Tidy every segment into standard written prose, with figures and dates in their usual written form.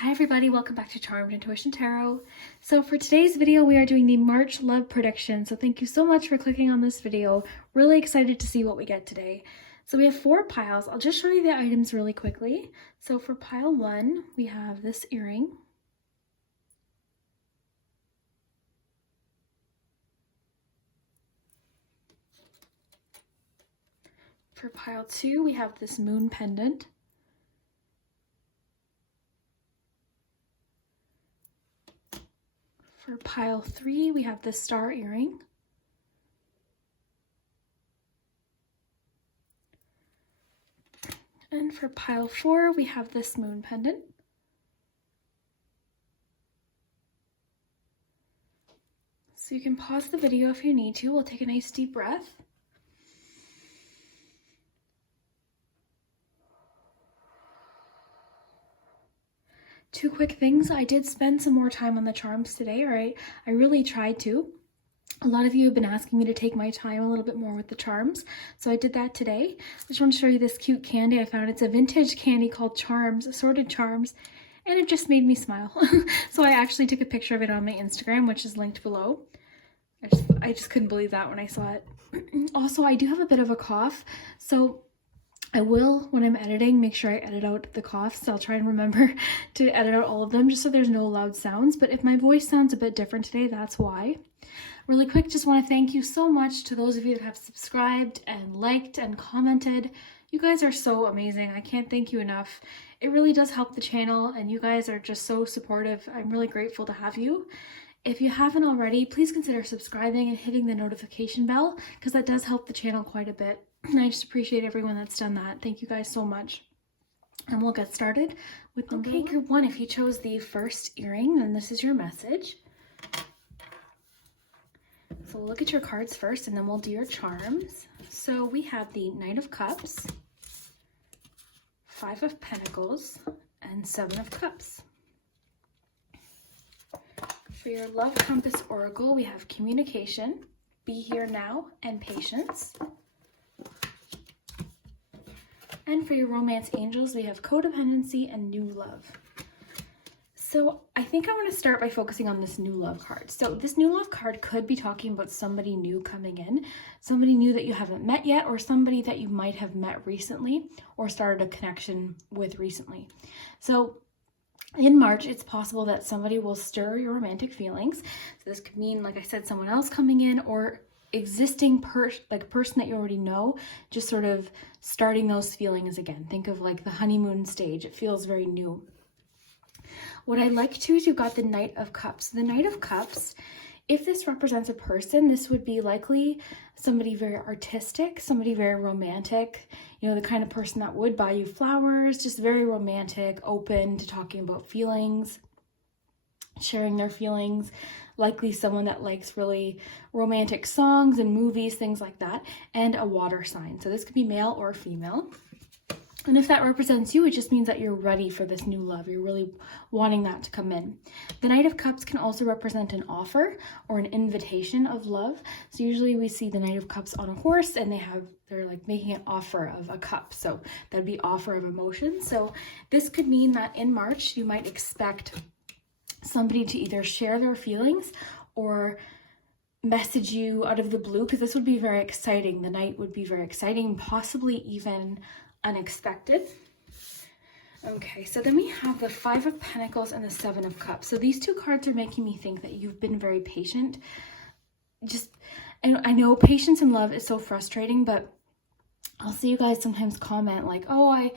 Hi everybody, welcome back to Charmed Intuition Tarot. So for today's video, we are doing the March love prediction. So thank you so much for clicking on this video. Really excited to see what we get today. So we have 4 piles. I'll just show you the items really quickly. So for pile 1, we have this earring. For pile 2, we have this moon pendant. For pile 3, we have this star earring. And for pile 4, we have this moon pendant. So you can pause the video if you need to. We'll take a nice deep breath. Two quick things. I did spend some more time on the charms today, or I really tried to. A lot of you have been asking me to take my time a little bit more with the charms, so I did that today. I just want to show you this cute candy I found. It's a vintage candy called Charms, Assorted Charms, and it just made me smile. So I actually took a picture of it on my Instagram, which is linked below. I just couldn't believe that when I saw it. Also, I do have a bit of a cough, so I will, when I'm editing, make sure I edit out the coughs. I'll try and remember to edit out all of them just so there's no loud sounds. But if my voice sounds a bit different today, that's why. Really quick, just want to thank you so much to those of you that have subscribed and liked and commented. You guys are so amazing. I can't thank you enough. It really does help the channel, and you guys are just so supportive. I'm really grateful to have you. If you haven't already, please consider subscribing and hitting the notification bell, because that does help the channel quite a bit. And I just appreciate everyone that's done that. Thank you guys so much. And we'll get started with number 1. Group 1, if you chose the first earring, then this is your message. So we'll look at your cards first, and then we'll do your charms. So we have the Knight of Cups, 5 of Pentacles, and 7 of Cups. For your Love Compass Oracle, we have Communication, Be Here Now, and Patience. And for your Romance Angels, we have Codependency and New Love. So I think I want to start by focusing on this New Love card. So this New Love card could be talking about somebody new coming in, somebody new that you haven't met yet, or somebody that you might have met recently or started a connection with recently. So in March, it's possible that somebody will stir your romantic feelings. So this could mean, like I said, someone else coming in, or existing person that you already know, just sort of starting those feelings again. Think of like the honeymoon stage. It feels very new. What I like too is you've got the Knight of Cups. The Knight of Cups, if this represents a person, this would be likely somebody very artistic, somebody very romantic, you know, the kind of person that would buy you flowers, just very romantic, open to talking about feelings, sharing their feelings, likely someone that likes really romantic songs and movies, things like that, and a water sign. So this could be male or female. And if that represents you, it just means that you're ready for this new love. You're really wanting that to come in. The Knight of Cups can also represent an offer or an invitation of love. So usually we see the Knight of Cups on a horse, and they're like making an offer of a cup. So that'd be offer of emotion. So this could mean that in March, you might expect somebody to either share their feelings or message you out of the blue, because this would be very exciting. The night would be very exciting, possibly even unexpected. Okay, so then we have the 5 of Pentacles and the 7 of Cups. So these two cards are making me think that you've been very patient. And I know patience in love is so frustrating, but I'll see you guys sometimes comment like, oh, I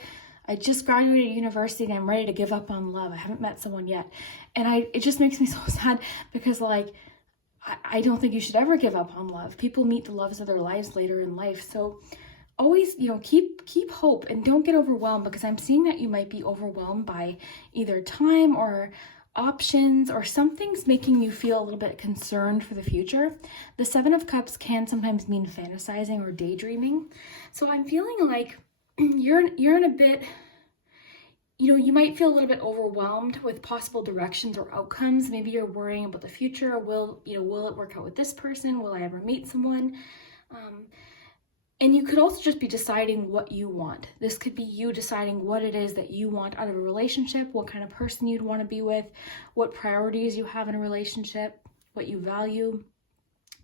just graduated university and I'm ready to give up on love. I haven't met someone yet. And it just makes me so sad, because like, I don't think you should ever give up on love. People meet the loves of their lives later in life. So always, you know, keep hope and don't get overwhelmed, because I'm seeing that you might be overwhelmed by either time or options, or something's making you feel a little bit concerned for the future. The 7 of Cups can sometimes mean fantasizing or daydreaming. So I'm feeling like you're in a bit, you know, you might feel a little bit overwhelmed with possible directions or outcomes. Maybe you're worrying about the future. Will it work out with this person? Will I ever meet someone? And you could also just be deciding what you want. This could be you deciding what it is that you want out of a relationship, what kind of person you'd want to be with, what priorities you have in a relationship, what you value.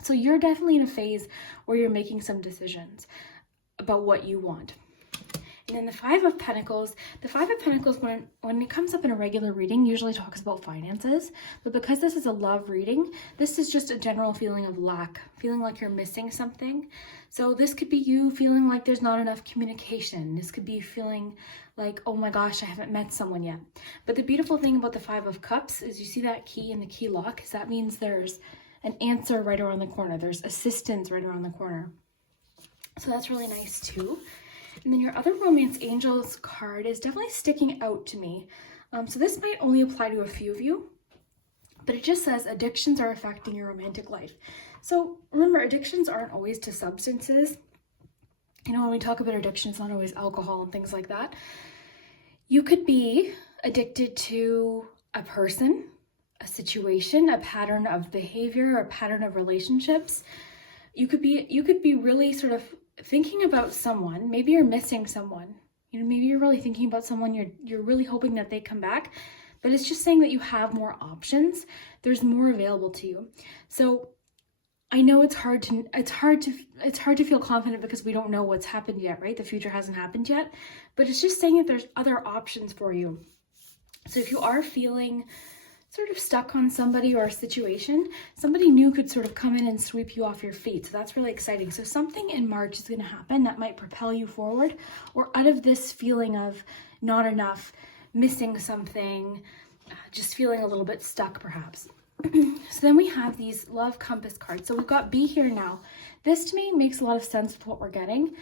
So you're definitely in a phase where you're making some decisions about what you want. And then the Five of Pentacles, when it comes up in a regular reading, usually talks about finances. But because this is a love reading, this is just a general feeling of lack, feeling like you're missing something. So this could be you feeling like there's not enough communication. This could be feeling like, oh my gosh, I haven't met someone yet. But the beautiful thing about the Five of Cups is you see that key in the key lock, is that means there's an answer right around the corner. There's assistance right around the corner. So that's really nice too. And then your other Romance Angels card is definitely sticking out to me. So this might only apply to a few of you, but it just says addictions are affecting your romantic life. So remember, addictions aren't always to substances. You know, when we talk about addiction, it's not always alcohol and things like that. You could be addicted to a person, a situation, a pattern of behavior, a pattern of relationships. You could be really sort of thinking about someone. Maybe you're missing someone. You know, maybe you're really thinking about someone. You're really hoping that they come back, but it's just saying that you have more options. There's more available to you. So I know it's hard to feel confident because we don't know what's happened yet, right? The future hasn't happened yet, but it's just saying that there's other options for you. So if you are feeling sort of stuck on somebody or a situation, somebody new could sort of come in and sweep you off your feet. So that's really exciting. So something in March is going to happen that might propel you forward or out of this feeling of not enough, missing something, just feeling a little bit stuck perhaps. So then we have these love compass cards. So we've got Be Here Now. This to me makes a lot of sense with what we're getting.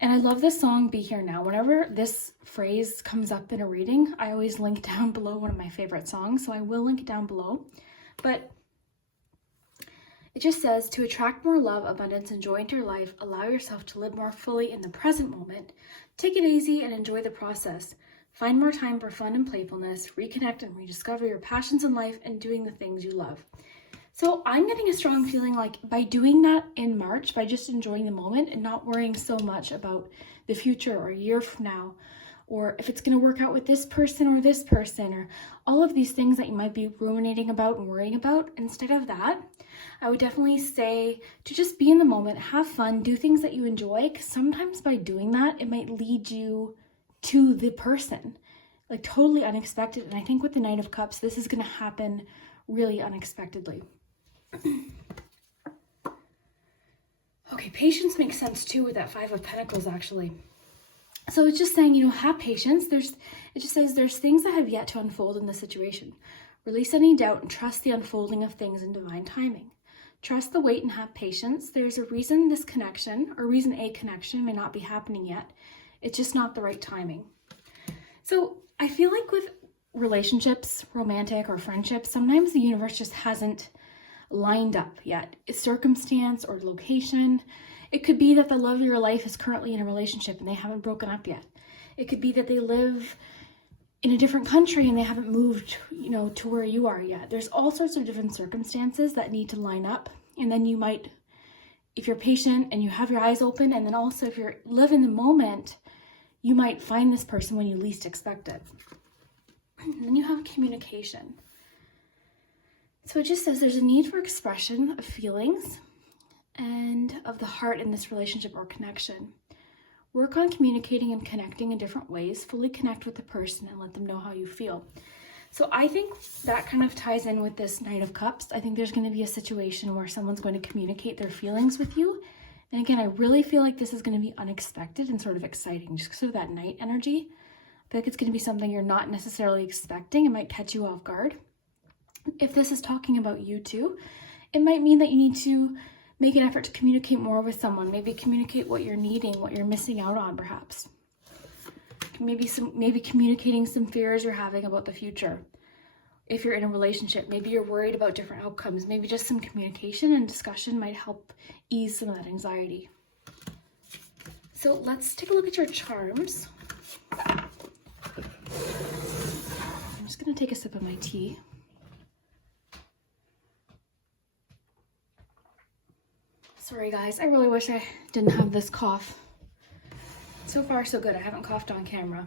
And I love this song, Be Here Now. Whenever this phrase comes up in a reading, I always link down below one of my favorite songs. So I will link it down below. But it just says, to attract more love, abundance, and joy into your life, allow yourself to live more fully in the present moment. Take it easy and enjoy the process. Find more time for fun and playfulness. Reconnect and rediscover your passions in life and doing the things you love. So I'm getting a strong feeling like by doing that in March, by just enjoying the moment and not worrying so much about the future or a year from now, or if it's going to work out with this person, or all of these things that you might be ruminating about and worrying about, instead of that, I would definitely say to just be in the moment, have fun, do things that you enjoy, because sometimes by doing that, it might lead you to the person, like totally unexpected. And I think with the Knight of Cups, this is going to happen really unexpectedly. Okay, patience makes sense too with that Five of Pentacles actually. So it's just saying, you know, have patience. It just says there's things that have yet to unfold in the situation. Release any doubt and trust the unfolding of things in divine timing. Trust the wait and have patience. There's a reason this connection, or reason a connection, may not be happening yet. It's just not the right timing. So I feel like with relationships, romantic or friendships, sometimes the universe just hasn't lined up yet. A circumstance or location. It could be that the love of your life is currently in a relationship and they haven't broken up yet. It could be that they live in a different country and they haven't moved, you know, to where you are yet. There's all sorts of different circumstances that need to line up. And then you might, if you're patient and you have your eyes open, and then also if you're live in the moment, you might find this person when you least expect it. And then you have communication. So it just says there's a need for expression of feelings and of the heart in this relationship or connection. Work on communicating and connecting in different ways. Fully connect with the person and let them know how you feel. So I think that kind of ties in with this Knight of Cups. I think there's going to be a situation where someone's going to communicate their feelings with you. And again, I really feel like this is going to be unexpected and sort of exciting, just sort of that Knight energy. I feel like it's going to be something you're not necessarily expecting. It might catch you off guard. If this is talking about you too, it might mean that you need to make an effort to communicate more with someone. Maybe communicate what you're needing, what you're missing out on perhaps. Maybe communicating some fears you're having about the future. If you're in a relationship, maybe you're worried about different outcomes. Maybe just some communication and discussion might help ease some of that anxiety. So let's take a look at your charms. I'm just going to take a sip of my tea. Sorry guys, I really wish I didn't have this cough. So far so good, I haven't coughed on camera.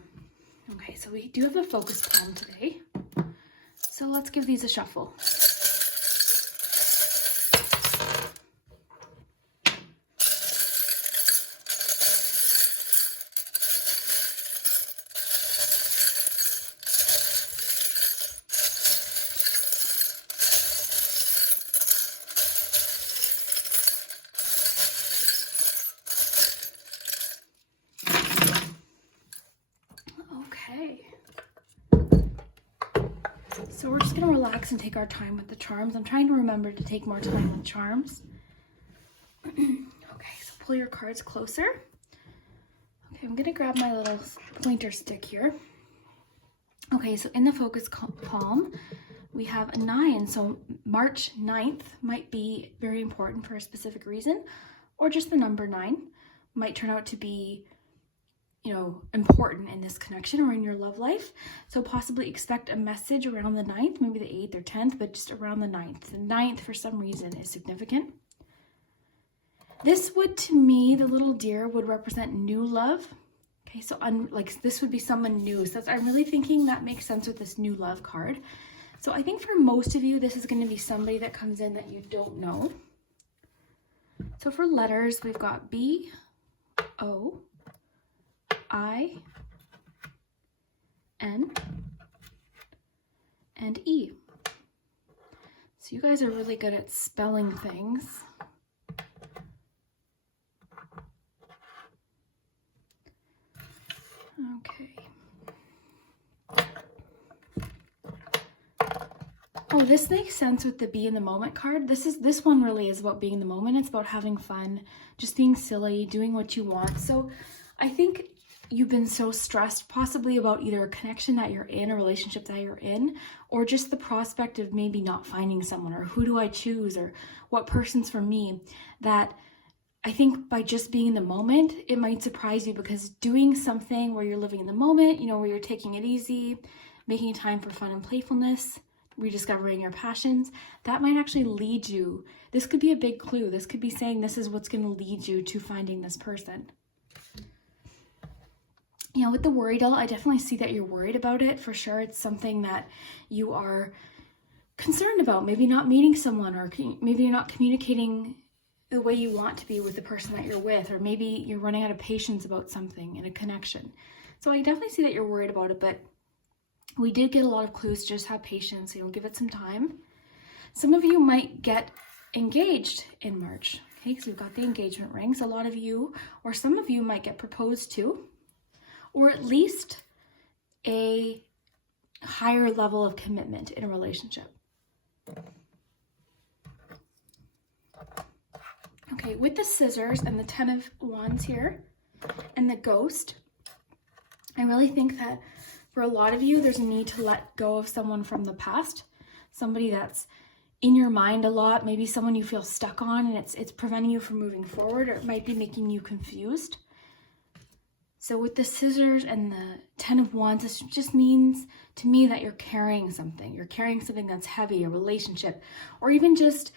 Okay, so we do have a focus palm today. So let's give these a shuffle. Okay. So we're just gonna relax and take our time with the charms. I'm trying to remember to take more time with charms. Okay, so pull your cards closer. Okay, I'm gonna grab my little pointer stick here. Okay, so in the focus palm, we have a 9. So March 9th might be very important for a specific reason, or just the number 9 might turn out to be, you know, important in this connection or in your love life. So possibly expect a message around the 9th, maybe the 8th or 10th, but just around the 9th. The 9th for some reason is significant. This would, to me, the little deer would represent new love. Okay, so like this would be someone new. So I'm really thinking that makes sense with this new love card. So I think for most of you, this is going to be somebody that comes in that you don't know. So for letters, we've got B, O, I, N, and E. So you guys are really good at spelling things. Okay. Oh, this makes sense with the be in the moment card. This one really is about being in the moment. It's about having fun, just being silly, doing what you want. So I think you've been so stressed possibly about either a connection that you're in, a relationship that you're in, or just the prospect of maybe not finding someone, or who do I choose, or what person's for me, that I think by just being in the moment, it might surprise you, because doing something where you're living in the moment, you know, where you're taking it easy, making time for fun and playfulness, rediscovering your passions, that might actually lead you. This could be a big clue. This could be saying this is what's going to lead you to finding this person. You know, with the worry doll, I definitely see that you're worried about it. For sure, it's something that you are concerned about. Maybe not meeting someone, or maybe you're not communicating the way you want to be with the person that you're with, or maybe you're running out of patience about something in a connection. So I definitely see that you're worried about it, but we did get a lot of clues. Just have patience, you know, give it some time. Some of you might get engaged in March, okay, because we've got the engagement rings. A lot of you, or some of you, might get proposed to, or at least a higher level of commitment in a relationship. Okay, with the scissors and the 10 of wands here and the ghost, I really think that for a lot of you, there's a need to let go of someone from the past, somebody that's in your mind a lot, maybe someone you feel stuck on and it's preventing you from moving forward, or it might be making you confused. So with the scissors and the 10 of wands, this just means to me that you're carrying something. You're carrying something that's heavy, a relationship, or even just,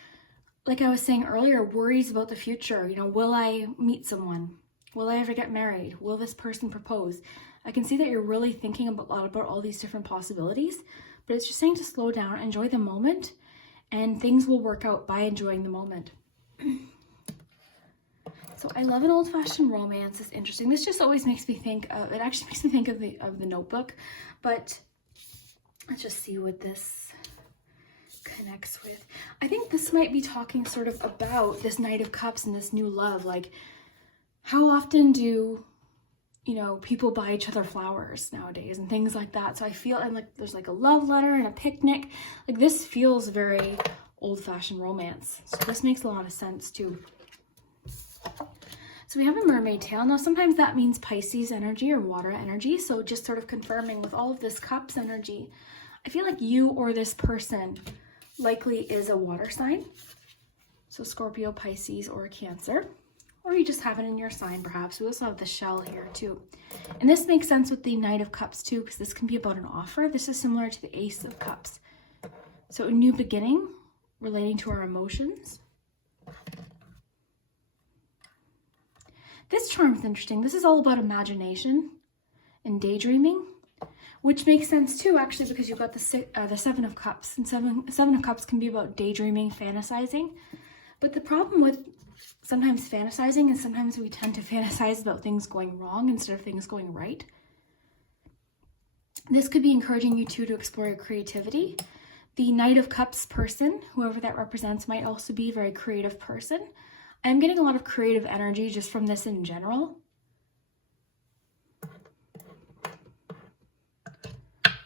like I was saying earlier, worries about the future. You know, will I meet someone? Will I ever get married? Will this person propose? I can see that you're really thinking a lot about all these different possibilities, but it's just saying to slow down, enjoy the moment, and things will work out by enjoying the moment. So I love an old-fashioned romance. It's interesting. This just always makes me think of, it actually makes me think of the Notebook, but let's just see what this connects with. I think this might be talking sort of about this Knight of Cups and this new love. Like, how often do, you know, people buy each other flowers nowadays and things like that? So I feel, and like there's like a love letter and a picnic. Like, this feels very old-fashioned romance. So this makes a lot of sense too. So we have a mermaid tail. Now sometimes that means Pisces energy or water energy. So just sort of confirming with all of this cups energy, I feel like you or this person likely is a water sign. So Scorpio, Pisces, or Cancer. Or you just have it in your sign perhaps. We also have the shell here too. And this makes sense with the Knight of Cups too, because this can be about an offer. This is similar to the Ace of Cups. So a new beginning relating to our emotions. This charm is interesting. This is all about imagination and daydreaming, which makes sense too, actually, because you've got the Seven of Cups, and Seven of Cups can be about daydreaming, fantasizing. But the problem with sometimes fantasizing is sometimes we tend to fantasize about things going wrong instead of things going right. This could be encouraging you to explore your creativity. The Knight of Cups person, whoever that represents, might also be a very creative person. I'm getting a lot of creative energy just from this in general.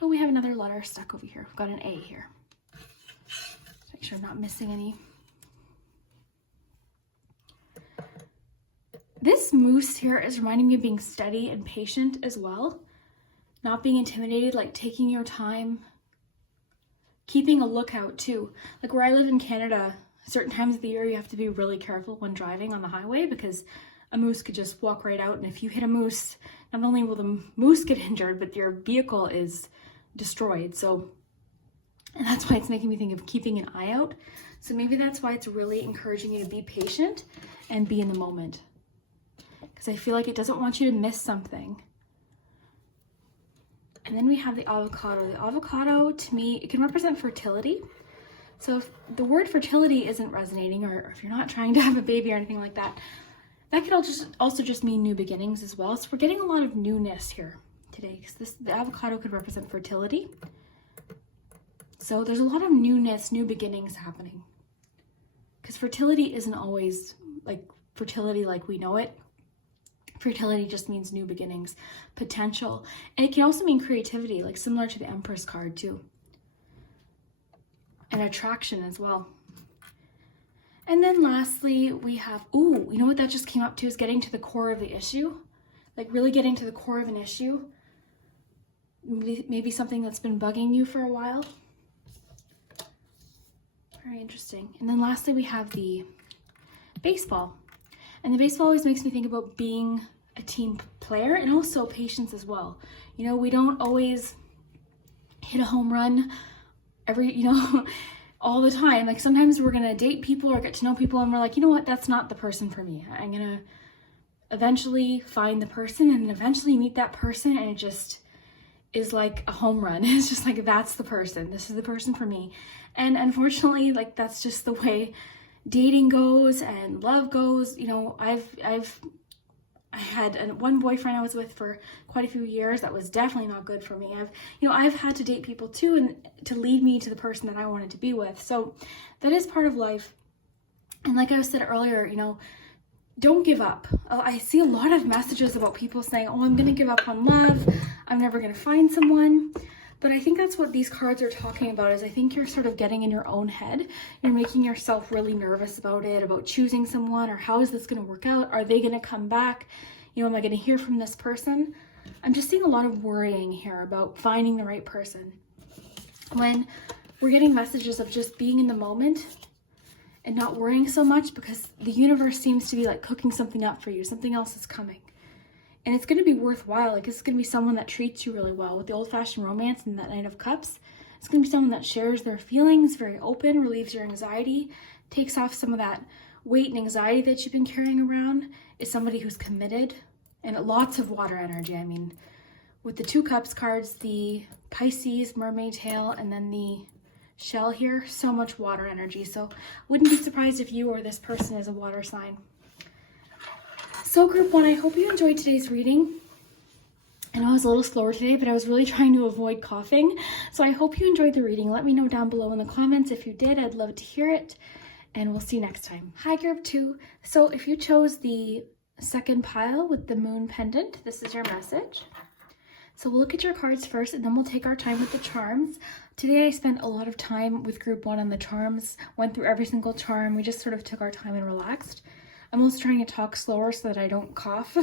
Oh, we have another letter stuck over here. We've got an A here. Make sure I'm not missing any. This moose here is reminding me of being steady and patient as well. Not being intimidated, like taking your time. Keeping a lookout too. Like where I live in Canada, certain times of the year you have to be really careful when driving on the highway because a moose could just walk right out, and if you hit a moose, not only will the moose get injured, but your vehicle is destroyed. So, and that's why it's making me think of keeping an eye out. So maybe that's why it's really encouraging you to be patient and be in the moment. Because I feel like it doesn't want you to miss something. And then we have the avocado. The avocado, to me, it can represent fertility. So if the word fertility isn't resonating, or if you're not trying to have a baby or anything like that, that could also just mean new beginnings as well. So we're getting a lot of newness here today, because the avocado could represent fertility. So there's a lot of newness, new beginnings happening. Because fertility isn't always like fertility like we know it. Fertility just means new beginnings, potential. And it can also mean creativity, like similar to the Empress card too. And attraction as well. And then lastly, we have, ooh, you know what that just came up to is getting to the core of the issue. Like really getting to the core of an issue. Maybe something that's been bugging you for a while. Very interesting. And then lastly, we have the baseball. And the baseball always makes me think about being a team player and also patience as well. You know, we don't always hit a home run all the time. Like sometimes we're gonna date people or get to know people and we're like, you know what, that's not the person for me. I'm gonna eventually find the person and eventually meet that person, and it just is like a home run. It's just like, that's the person. This is the person for me. And unfortunately, like that's just the way dating goes and love goes. You know, I had one boyfriend I was with for quite a few years that was definitely not good for me. I've had to date people too, and to lead me to the person that I wanted to be with. So that is part of life. And like I said earlier, don't give up. I see a lot of messages about people saying, oh, I'm going to give up on love. I'm never going to find someone. But I think that's what these cards are talking about, is I think you're sort of getting in your own head. You're making yourself really nervous about it, about choosing someone, or how is this going to work out? Are they going to come back? Am I going to hear from this person? I'm just seeing a lot of worrying here about finding the right person. When we're getting messages of just being in the moment and not worrying so much, because the universe seems to be like cooking something up for you. Something else is coming. And it's going to be worthwhile. Like it's going to be someone that treats you really well. With the old-fashioned romance and that Knight of Cups, it's going to be someone that shares their feelings, very open, relieves your anxiety, takes off some of that weight and anxiety that you've been carrying around, is somebody who's committed, and lots of water energy. I mean, with the 2 Cups cards, the Pisces, mermaid tail, and then the shell here, so much water energy. So wouldn't be surprised if you or this person is a water sign. So group 1, I hope you enjoyed today's reading. I know I was a little slower today, but I was really trying to avoid coughing. So I hope you enjoyed the reading. Let me know down below in the comments if you did. I'd love to hear it. And we'll see you next time. Hi group 2. So if you chose the second pile with the moon pendant, this is your message. So we'll look at your cards first, and then we'll take our time with the charms. Today I spent a lot of time with group 1 on the charms, went through every single charm. We just sort of took our time and relaxed. I'm also trying to talk slower so that I don't cough.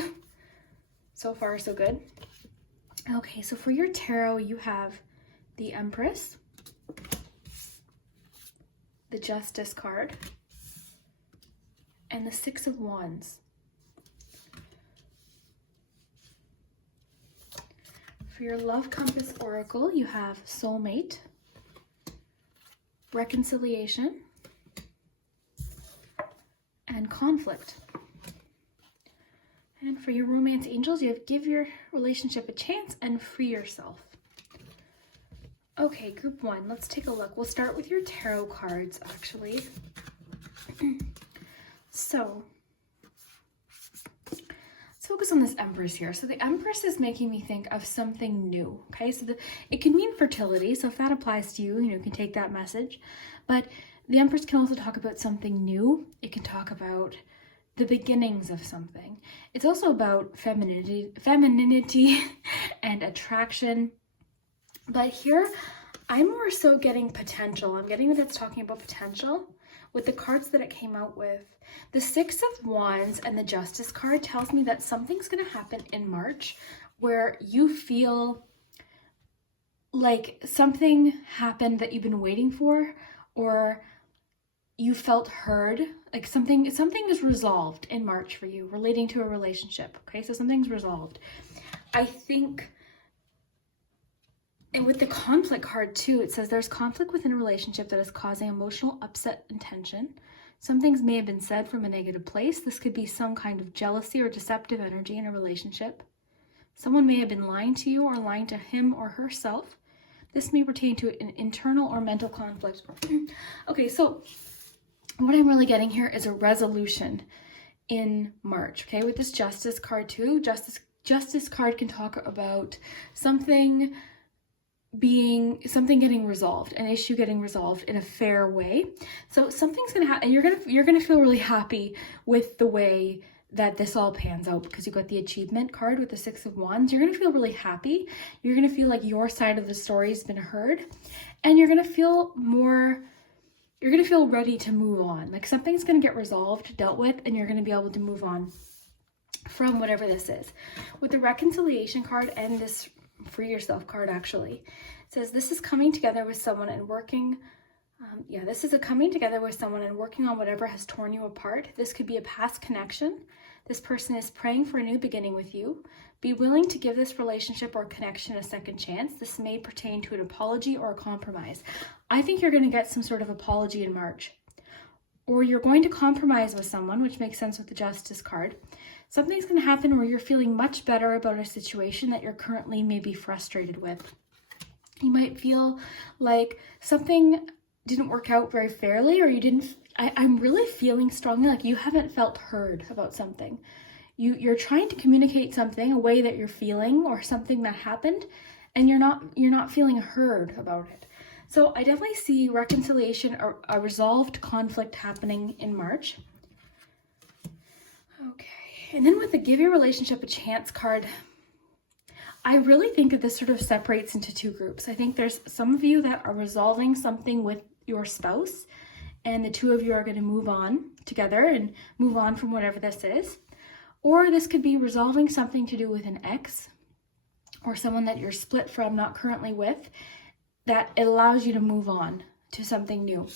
So far, so good. Okay, so for your tarot, you have the Empress, the Justice card, and the 6 of Wands. For your Love Compass Oracle, you have Soulmate, Reconciliation, and Conflict. And for your romance angels, you have give your relationship a chance and free yourself. Okay, group 1, let's take a look. We'll start with your tarot cards, actually. So, let's focus on this Empress here. So the Empress is making me think of something new, okay? So it can mean fertility, so if that applies to you, you can take that message. But the Empress can also talk about something new. It can talk about the beginnings of something. It's also about femininity and attraction. But here, I'm more so getting potential. I'm getting that it's talking about potential with the cards that it came out with. The Six of Wands and the Justice card tells me that something's going to happen in March where you feel like something happened that you've been waiting for, or you felt heard, like something is resolved in March for you relating to a relationship. Okay, so something's resolved. I think, and with the conflict card too, it says there's conflict within a relationship that is causing emotional upset and tension. Some things may have been said from a negative place. This could be some kind of jealousy or deceptive energy in a relationship. Someone may have been lying to you or lying to him or herself. This may pertain to an internal or mental conflict. Okay, so what I'm really getting here is a resolution in March, okay? With this Justice card too, Justice card can talk about something getting resolved, an issue getting resolved in a fair way. So something's gonna happen, and you're gonna feel really happy with the way that this all pans out, because you got the achievement card with the Six of Wands. You're gonna feel really happy. You're gonna feel like your side of the story has been heard, and you're gonna feel ready to move on. Like something's gonna get resolved, dealt with, and you're gonna be able to move on from whatever this is. With the Reconciliation card and this Free Yourself card, actually, it says this is coming together with someone and working. This is a coming together with someone and working on whatever has torn you apart. This could be a past connection. This person is praying for a new beginning with you. Be willing to give this relationship or connection a second chance. This may pertain to an apology or a compromise. I think you're going to get some sort of apology in March. Or you're going to compromise with someone, which makes sense with the Justice card. Something's going to happen where you're feeling much better about a situation that you're currently maybe frustrated with. You might feel like something didn't work out very fairly, or you didn't. I'm really feeling strongly like you haven't felt heard about something. You're trying to communicate something, a way that you're feeling, or something that happened, and you're not feeling heard about it. So I definitely see reconciliation, or a resolved conflict happening in March. Okay, and then with the Give Your Relationship a Chance card, I really think that this sort of separates into two groups. I think there's some of you that are resolving something with your spouse, and the two of you are going to move on together and move on from whatever this is. Or this could be resolving something to do with an ex or someone that you're split from, not currently with, that it allows you to move on to something new.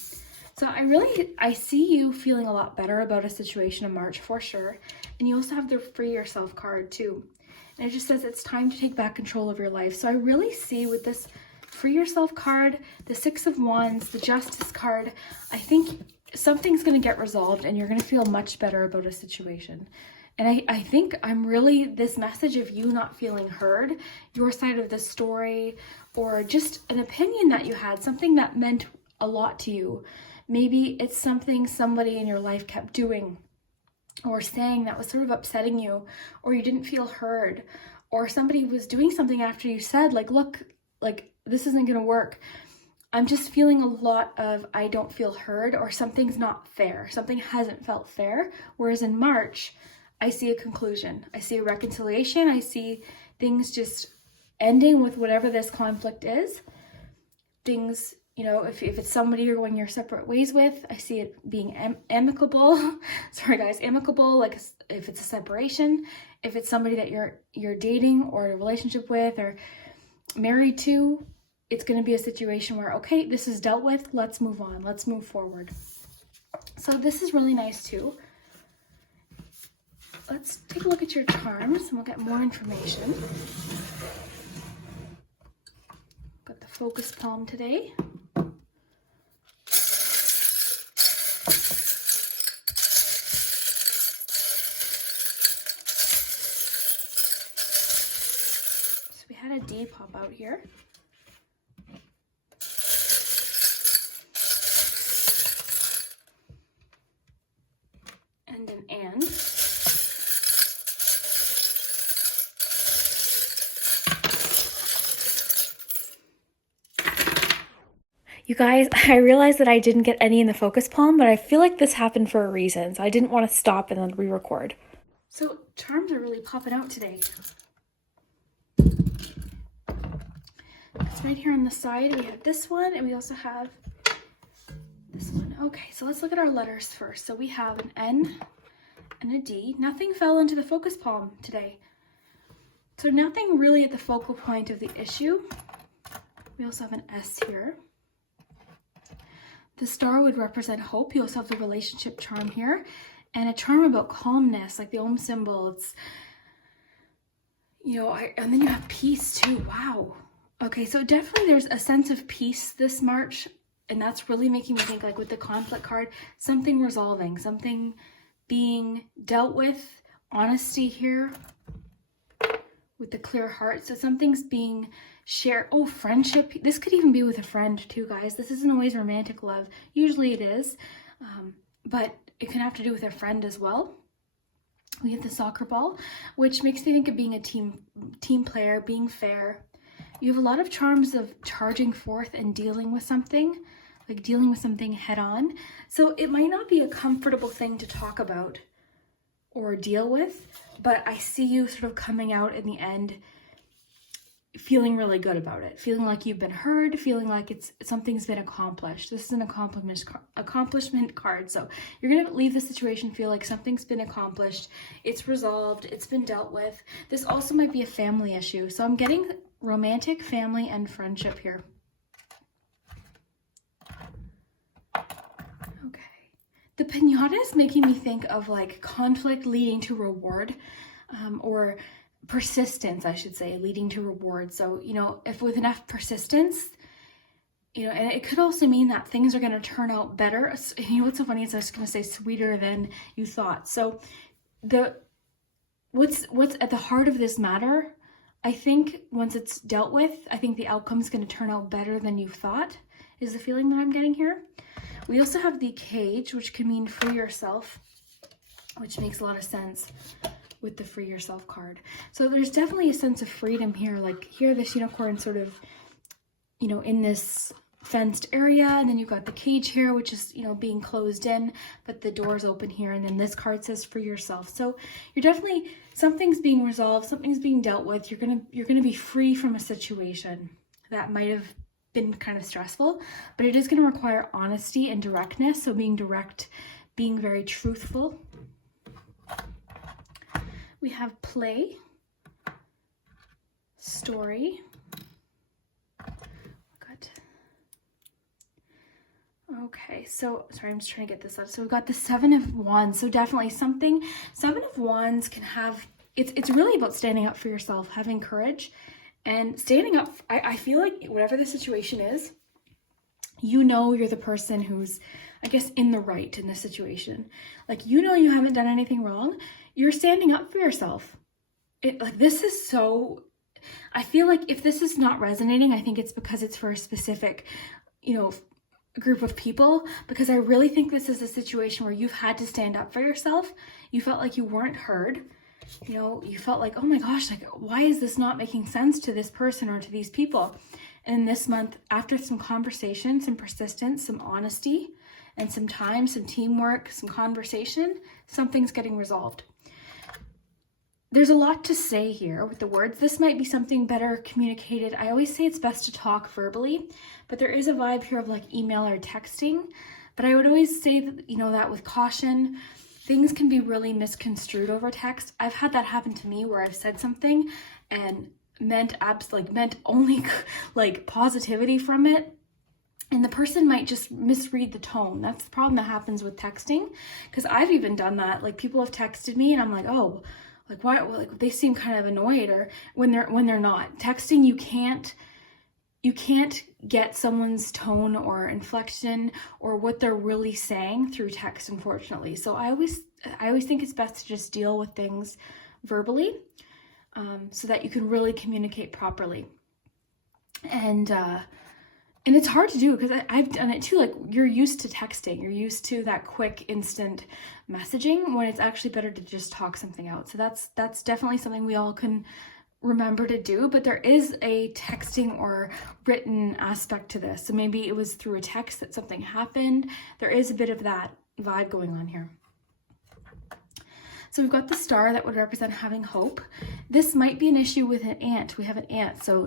So I see you feeling a lot better about a situation in March for sure. And you also have the Free Yourself card too. And it just says it's time to take back control of your life. So I really see with this Free Yourself card, the Six of Wands, the Justice card, I think something's going to get resolved and you're going to feel much better about a situation. And I think this message of you not feeling heard, your side of the story, or just an opinion that you had, something that meant a lot to you. Maybe it's something somebody in your life kept doing or saying that was sort of upsetting you, or you didn't feel heard, or somebody was doing something after you said, like, look, like, this isn't going to work. I'm just feeling a lot of I don't feel heard, or something's not fair. Something hasn't felt fair. Whereas in March, I see a conclusion. I see a reconciliation. I see things just ending with whatever this conflict is. Things, if it's somebody you're going your separate ways with, I see it being amicable. Sorry guys, amicable, like if it's a separation. If it's somebody that you're dating or a relationship with or married to, it's going to be a situation where, okay, this is dealt with. Let's move on. Let's move forward. So this is really nice too. Let's take a look at your charms and we'll get more information. Got the focus palm today. a D pop out here. And an and. You guys, I realized that I didn't get any in the focus palm, but I feel like this happened for a reason, so I didn't want to stop and then re-record. So charms are really popping out today. It's right here on the side. We have this one, and we also have this one. Okay, so let's look at our letters first. So we have an N and a D. Nothing fell into the focus palm today. So nothing really at the focal point of the issue. We also have an S here. The star would represent hope. You also have the relationship charm here. And a charm about calmness, like the Om symbol. It's, you know, and then you have peace too. Wow. Okay, so definitely there's a sense of peace this March. And that's really making me think, like with the conflict card, something resolving, something being dealt with, honesty here with the clear heart. So something's being shared. Oh, friendship. This could even be with a friend too, guys. This isn't always romantic love. Usually it is, but it can have to do with a friend as well. We have the soccer ball, which makes me think of being a team player, being fair. You have a lot of charms of charging forth and dealing with something, like dealing with something head on. So it might not be a comfortable thing to talk about or deal with, but I see you sort of coming out in the end feeling really good about it, feeling like you've been heard, feeling like something's been accomplished. This is an accomplishment card. So you're going to leave the situation feel like something's been accomplished, it's resolved, it's been dealt with. This also might be a family issue. So I'm getting romantic, family, and friendship here. Okay. The piñata is making me think of like conflict leading to reward, or persistence, I should say, leading to reward. So, you know, if with enough persistence, you know, and it could also mean that things are going to turn out better. You know, what's so funny is I was going to say sweeter than you thought. So what's at the heart of this matter, I think once it's dealt with, I think the outcome is going to turn out better than you thought, is the feeling that I'm getting here. We also have the cage, which can mean free yourself, which makes a lot of sense with the free yourself card. So there's definitely a sense of freedom here. Like here, this unicorn sort of, you know, in this fenced area, and then you've got the cage here, which is, you know, being closed in, but the door's open here, and then this card says free yourself. So you're definitely, something's being resolved, something's being dealt with. You're gonna be free from a situation that might have been kind of stressful, but it is going to require honesty and directness. So being direct, being very truthful. We have play, story. Good. Okay, so sorry, I'm just trying to get this out. So we've got the Seven of Wands. So definitely something, Seven of Wands can have, it's really about standing up for yourself, having courage and standing up. I feel like whatever the situation is, you know, you're the person who's, I guess, in the right in this situation. Like, you know, you haven't done anything wrong. You're standing up for yourself. Like, this is so, I feel like if this is not resonating, I think it's because it's for a specific, you know, group of people, because I really think this is a situation where you've had to stand up for yourself. You felt like you weren't heard. You know, you felt like, oh my gosh, like, why is this not making sense to this person or to these people? And this month, after some conversation, some persistence, some honesty, and some time, some teamwork, some conversation, something's getting resolved. There's a lot to say here with the words. This might be something better communicated. I always say it's best to talk verbally, but there is a vibe here of like email or texting. But I would always say that, you know, that with caution. Things can be really misconstrued over text. I've had that happen to me where I've said something and meant only like positivity from it, and the person might just misread the tone. That's the problem that happens with texting, because I've even done that. Like, people have texted me and I'm like, oh, like, why? Well, like, they seem kind of annoyed, or when they're not. Texting, you can't get someone's tone or inflection or what they're really saying through text, unfortunately. So I always think it's best to just deal with things verbally. so that you can really communicate properly. And it's hard to do because I've done it too. Like, you're used to texting, you're used to that quick, instant messaging, when it's actually better to just talk something out. So that's definitely something we all can remember to do, but there is a texting or written aspect to this. So maybe it was through a text that something happened. There is a bit of that vibe going on here. So we've got the star that would represent having hope. This might be an issue with an aunt. We have an aunt, so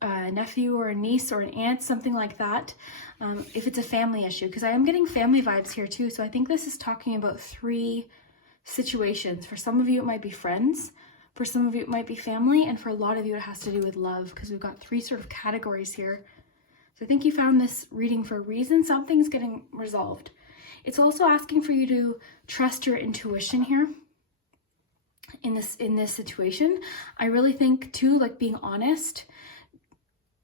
nephew or a niece or an aunt, something like that. If it's a family issue, because I am getting family vibes here too. So I think this is talking about 3 situations. For some of you, it might be friends. For some of you, it might be family. And for a lot of you, it has to do with love, because we've got 3 sort of categories here. So I think you found this reading for a reason. Something's getting resolved. It's also asking for you to trust your intuition here in this situation. I really think too, like, being honest,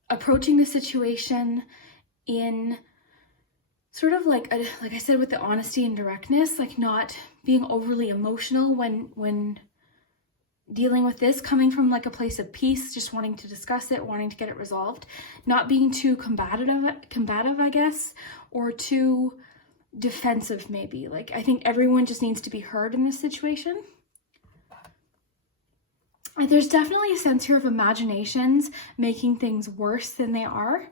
approaching the situation in sort of like I said, with the honesty and directness, like not being overly emotional when dealing with this, coming from like a place of peace, just wanting to discuss it, wanting to get it resolved, not being too combative, I guess, or too defensive maybe. Like, I think everyone just needs to be heard in this situation. There's definitely a sense here of imaginations making things worse than they are.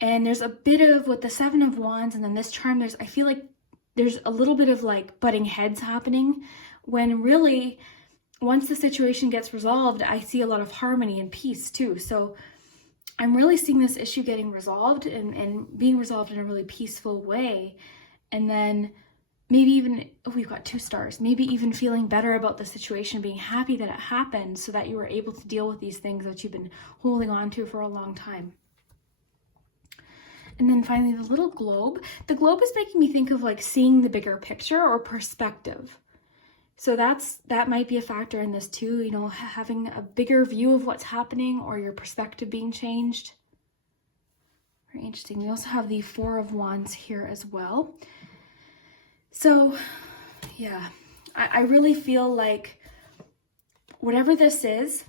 And there's a bit of, with the 7 of Wands and then this charm, I feel like there's a little bit of like butting heads happening, when really, once the situation gets resolved, I see a lot of harmony and peace too. So I'm really seeing this issue getting resolved and being resolved in a really peaceful way. And then maybe even, we've got 2 stars, maybe even feeling better about the situation, being happy that it happened so that you were able to deal with these things that you've been holding on to for a long time. And then finally, the little globe. The globe is making me think of like seeing the bigger picture or perspective. So that might be a factor in this too, you know, having a bigger view of what's happening or your perspective being changed. Very interesting. We also have the 4 of Wands here as well. So yeah, I really feel like whatever this is,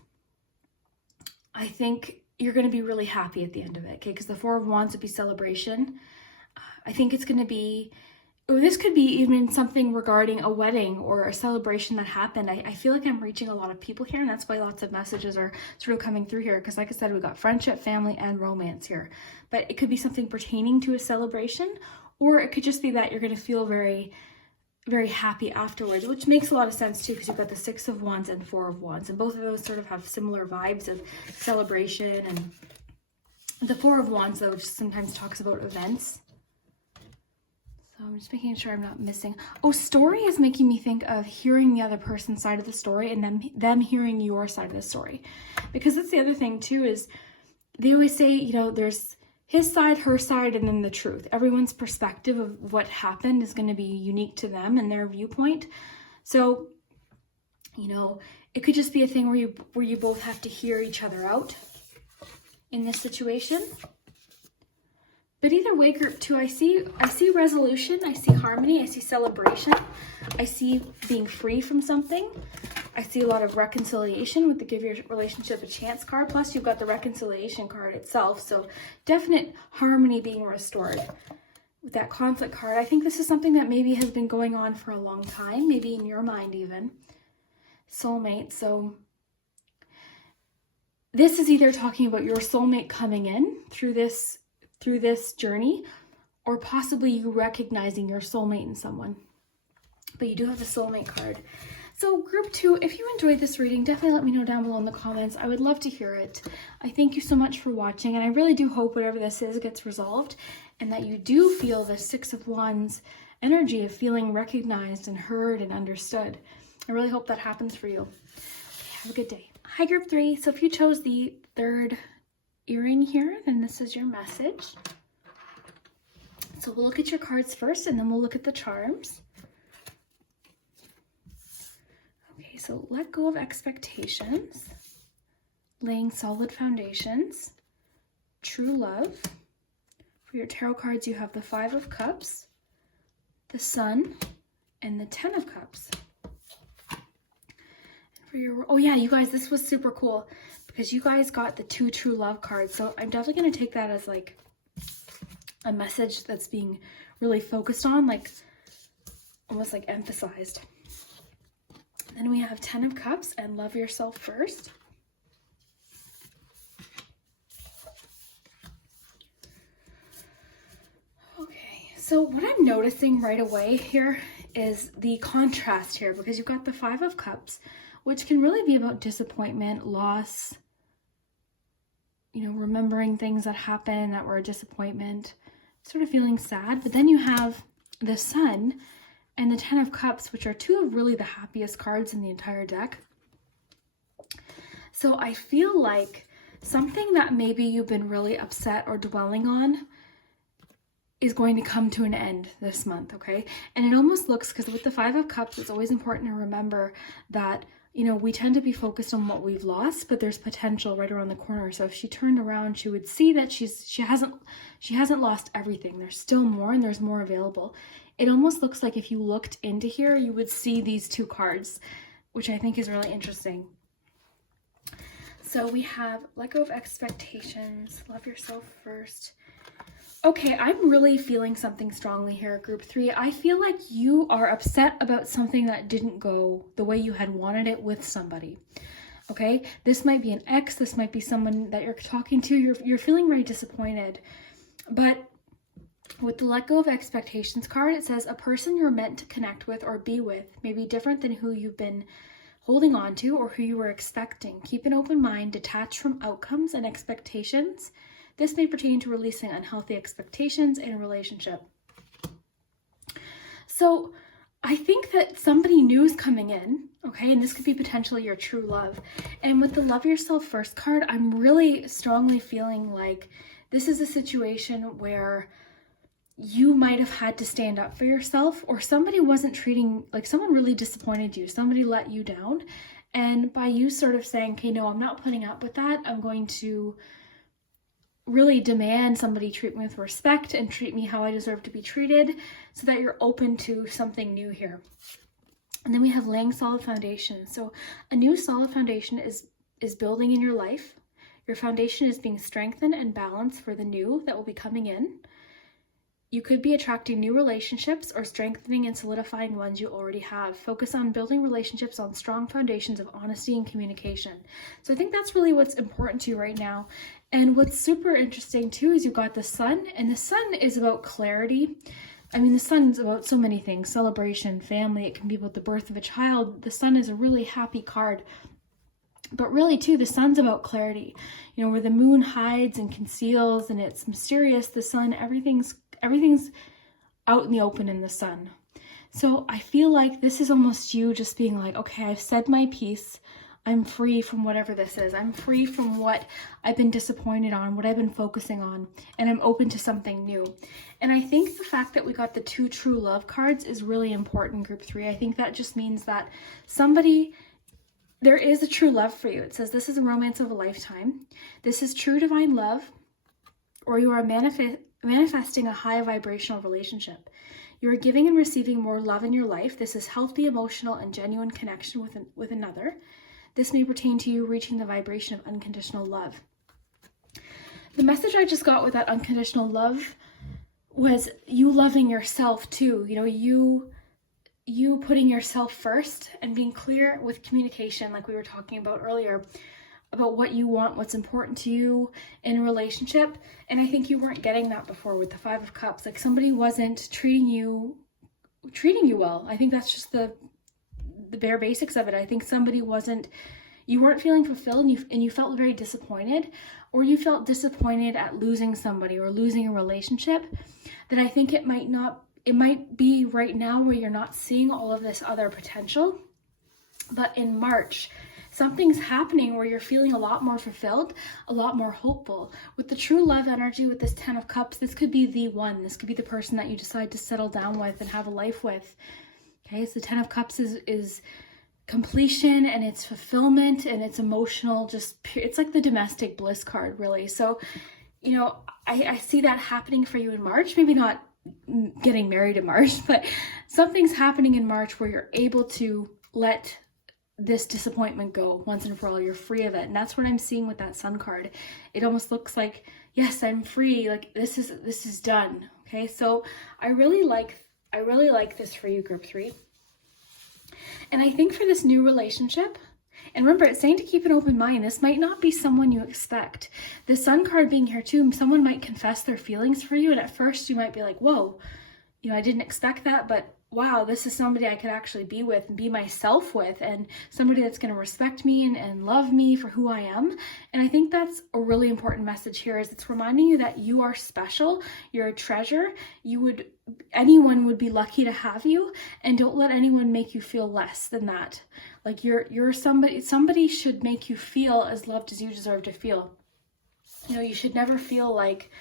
I think you're going to be really happy at the end of it, okay? Because the 4 of Wands would be celebration. I think it's going to be, or this could be even something regarding a wedding or a celebration that happened. I feel like I'm reaching a lot of people here, and that's why lots of messages are sort of coming through here. Because like I said, we've got friendship, family, and romance here. But it could be something pertaining to a celebration, or it could just be that you're going to feel very, very happy afterwards, which makes a lot of sense too, because you've got the 6 of Wands and 4 of Wands, and both of those sort of have similar vibes of celebration. And the 4 of Wands, though, just sometimes talks about events. So I'm just making sure I'm not missing. Oh, story is making me think of hearing the other person's side of the story and then them hearing your side of the story. Because that's the other thing too, is they always say, you know, there's his side, her side, and then the truth. Everyone's perspective of what happened is going to be unique to them and their viewpoint. So, you know, it could just be a thing where you both have to hear each other out in this situation. But either way, group 2, I see resolution, I see harmony, I see celebration, I see being free from something. I see a lot of reconciliation with the Give Your Relationship a Chance card. Plus, you've got the reconciliation card itself. So definite harmony being restored. With that conflict card, I think this is something that maybe has been going on for a long time, maybe in your mind even. Soulmate. So this is either talking about your soulmate coming in through this journey, or possibly you recognizing your soulmate in someone. But you do have the soulmate card. So group 2, if you enjoyed this reading, definitely let me know down below in the comments. I would love to hear it. I thank you so much for watching, and I really do hope whatever this is gets resolved, and that you do feel the 6 of Wands energy of feeling recognized and heard and understood. I really hope that happens for you. Have a good day. Hi group 3. So if you chose the 3rd earring here, then this is your message. So we'll look at your cards first, and then we'll look at the charms. Okay, so let go of expectations, laying solid foundations, true love. For your tarot cards, you have the 5 of Cups, the Sun, and the 10 of Cups. Oh yeah, you guys, this was super cool because you guys got the 2 true love cards. So I'm definitely going to take that as like a message that's being really focused on, like almost like emphasized. Then we have 10 of Cups and love yourself first. Okay, so what I'm noticing right away here is the contrast here, because you've got the 5 of Cups, which can really be about disappointment, loss, you know, remembering things that happened that were a disappointment, sort of feeling sad. But then you have the Sun and the 10 of Cups, which are 2 of really the happiest cards in the entire deck. So I feel like something that maybe you've been really upset or dwelling on is going to come to an end this month, okay? And it almost looks, because with the 5 of Cups, it's always important to remember that, you know, we tend to be focused on what we've lost, but there's potential right around the corner. So if she turned around, she would see that she hasn't lost everything. There's still more, and there's more available. It almost looks like if you looked into here, you would see these 2 cards, which I think is really interesting. So we have let go of expectations, love yourself first. Okay, I'm really feeling something strongly here, group 3. I feel like you are upset about something that didn't go the way you had wanted it with somebody. Okay, this might be an ex, this might be someone that you're talking to, you're feeling very disappointed. But with the let go of expectations card, it says a person you're meant to connect with or be with may be different than who you've been holding on to or who you were expecting. Keep an open mind, detached from outcomes and expectations. This may pertain to releasing unhealthy expectations in a relationship. So I think that somebody new is coming in, okay? And this could be potentially your true love. And with the love yourself first card, I'm really strongly feeling like this is a situation where you might have had to stand up for yourself, or somebody wasn't treating, like someone really disappointed you, somebody let you down. And by you sort of saying, okay, no, I'm not putting up with that, I'm going to really demand somebody treat me with respect and treat me how I deserve to be treated, so that you're open to something new here. And then we have laying solid foundation. So a new solid foundation is building in your life. Your foundation is being strengthened and balanced for the new that will be coming in. You could be attracting new relationships or strengthening and solidifying ones you already have. Focus on building relationships on strong foundations of honesty and communication. So I think that's really what's important to you right now. And what's super interesting too is you've got the Sun, and the Sun is about clarity. I mean, the Sun's about so many things: celebration, family. It can be about the birth of a child. The Sun is a really happy card. But really too, the Sun's about clarity. You know, where the moon hides and conceals and it's mysterious, the Sun, everything's out in the open in the Sun. So I feel like this is almost you just being like, okay, I've said my piece. I'm free from whatever this is. I'm free from what I've been disappointed on, what I've been focusing on, and I'm open to something new. And I think the fact that we got the 2 true love cards is really important, group 3. I think that just means that there is a true love for you. It says this is a romance of a lifetime. This is true divine love, or you are manifesting a high vibrational relationship. You are giving and receiving more love in your life. This is healthy, emotional, and genuine connection with another. This may pertain to you reaching the vibration of unconditional love. The message I just got with that unconditional love was you loving yourself too. You know, you putting yourself first and being clear with communication, like we were talking about earlier, about what you want, what's important to you in a relationship. And I think you weren't getting that before with the 5 of Cups. Like somebody wasn't treating you well. I think that's just the bare basics of it. I think you weren't feeling fulfilled, and you felt very disappointed, or you felt disappointed at losing somebody or losing a relationship, that I think it might be right now where you're not seeing all of this other potential. But in March, something's happening where you're feeling a lot more fulfilled, a lot more hopeful. With the true love energy, with this 10 of Cups, this could be the one. This could be the person that you decide to settle down with and have a life with. Okay, so the 10 of Cups is completion, and it's fulfillment, and it's emotional, it's like the domestic bliss card, really. So, you know, I see that happening for you in March. Maybe not getting married in March, but something's happening in March where you're able to let this disappointment go once and for all. You're free of it. And that's what I'm seeing with that Sun card. It almost looks like, yes, I'm free. Like this is done. Okay. So I really like this for you, group 3. And I think for this new relationship, and remember, it's saying to keep an open mind. This might not be someone you expect. The Sun card being here too, someone might confess their feelings for you. And at first you might be like, whoa, I didn't expect that, but wow, this is somebody I could actually be with and be myself with, and somebody that's going to respect me and love me for who I am. And I think that's a really important message here, is it's reminding you that you are special, you're a treasure, anyone would be lucky to have you, and don't let anyone make you feel less than that. Like you're somebody should make you feel as loved as you deserve to feel. You should never feel like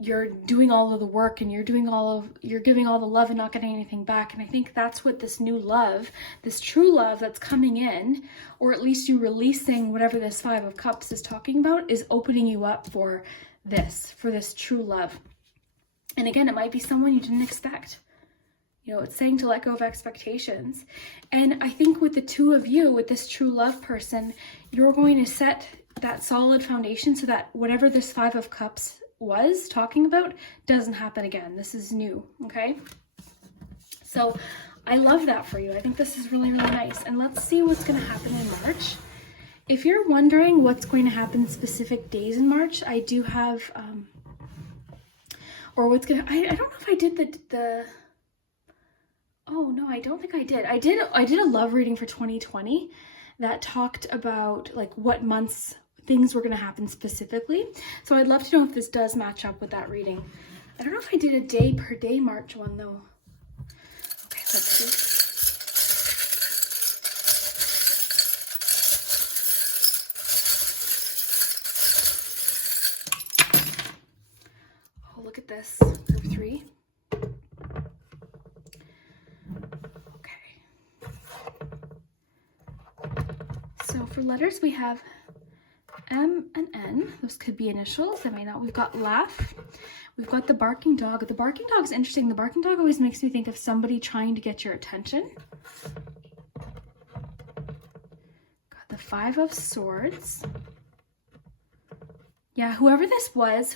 you're doing all of the work and you're giving all the love and not getting anything back. And I think that's what this new love, this true love that's coming in, or at least you releasing whatever this 5 of Cups is talking about, is opening you up for this true love. And again, it might be someone you didn't expect. It's saying to let go of expectations. And I think with the 2 of you, with this true love person, you're going to set that solid foundation so that whatever this 5 of Cups was talking about doesn't happen again. This is new. Okay. So I love that for you. I think this is really, really nice. And let's see what's going to happen in March. If you're wondering what's going to happen specific days in March, I do have, or what's going to, I don't know if I did oh no, I don't think I did. I did a love reading for 2020 that talked about like what months things were going to happen specifically. So I'd love to know if this does match up with that reading. I don't know if I did a day per day March one though. Okay, let's see. Oh, look at this. Group 3. Okay. So for letters, we have M and N. Those could be initials. They may not. We've got laugh. We've got the barking dog. The barking dog is interesting. The barking dog always makes me think of somebody trying to get your attention. Got the 5 of Swords. Yeah, whoever this 5